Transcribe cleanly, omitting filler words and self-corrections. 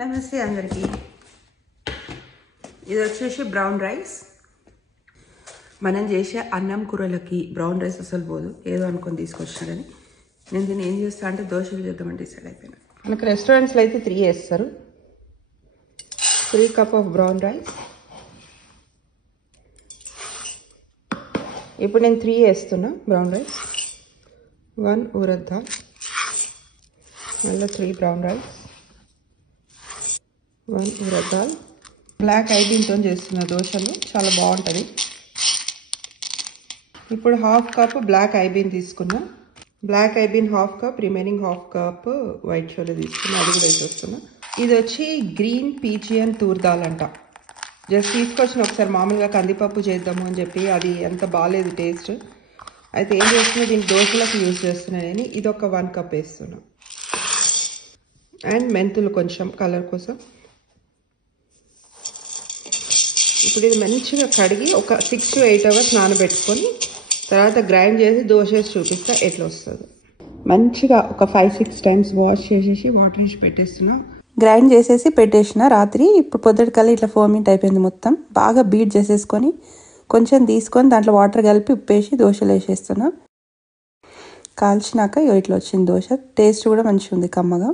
నమస్తే అందరికీ. ఇది వచ్చేసి బ్రౌన్ రైస్. మనం చేసే అన్నం కూరలకి బ్రౌన్ రైస్ అసలు పోదు, ఏదో అనుకొని తీసుకొచ్చినా కానీ నేను దీన్ని ఏం చేస్తా అంటే దోశలు చేద్దామంటే డిసైడ్ అయిపోయినా. మనకు రెస్టారెంట్స్లో అయితే 3 వేస్తారు. 3 కప్ ఆఫ్ బ్రౌన్ రైస్. ఇప్పుడు నేను 3 వేస్తున్నా బ్రౌన్ రైస్. 1 ఉరద్ దాల్, మళ్ళీ 3 brown rice, 1 urad dal. Black ఐబీన్తో చేస్తున్న దోశలు చాలా బాగుంటుంది. ఇప్పుడు 1/2 కప్ బ్లాక్ ఐబీన్ తీసుకున్నా. Black eye bean 1/2 cup, remaining 1/2 cup white chole తీసుకున్నా. అది కూడా వేసేస్తున్నా. ఇది వచ్చి గ్రీన్ పీజియన్ తూర్ దాల్ అంట. జస్ట్ తీసుకొచ్చిన ఒకసారి మామూలుగా కందిపప్పు చేద్దాము అని చెప్పి, అది అంత బాగాలేదు టేస్ట్. అయితే ఏం చేస్తున్నా, దీన్ని దోశలకు యూజ్ చేస్తున్నా నేను. ఇది ఒక 1 కప్ వేస్తున్నా. అండ్ మెంతులు కొంచెం కలర్ కోసం. ఇప్పుడు ఇది మంచిగా కడిగి ఒక 6 to 8 hours నానబెట్టుకొని తర్వాత గ్రైండ్ చేసి దోశ వేసి చూపిస్తా ఎట్లా వస్తుంది. మంచిగా ఒక 5-6 times వాష్ చేసేసి వాటర్ వేసి పెట్టేస్తున్నా. గ్రైండ్ చేసేసి పెట్టేసిన రాత్రి. ఇప్పుడు పొద్దుటికల్లా ఇట్లా ఫోమింట్ అయిపోయింది మొత్తం. బాగా బీట్ చేసేసుకొని కొంచెం తీసుకొని దాంట్లో వాటర్ కలిపి ఉప్పేసి దోశలు వేసేస్తున్నా. కాల్చినాక ఇట్లా వచ్చింది దోశ. టేస్ట్ కూడా మంచిగా ఉంది, కమ్మగా.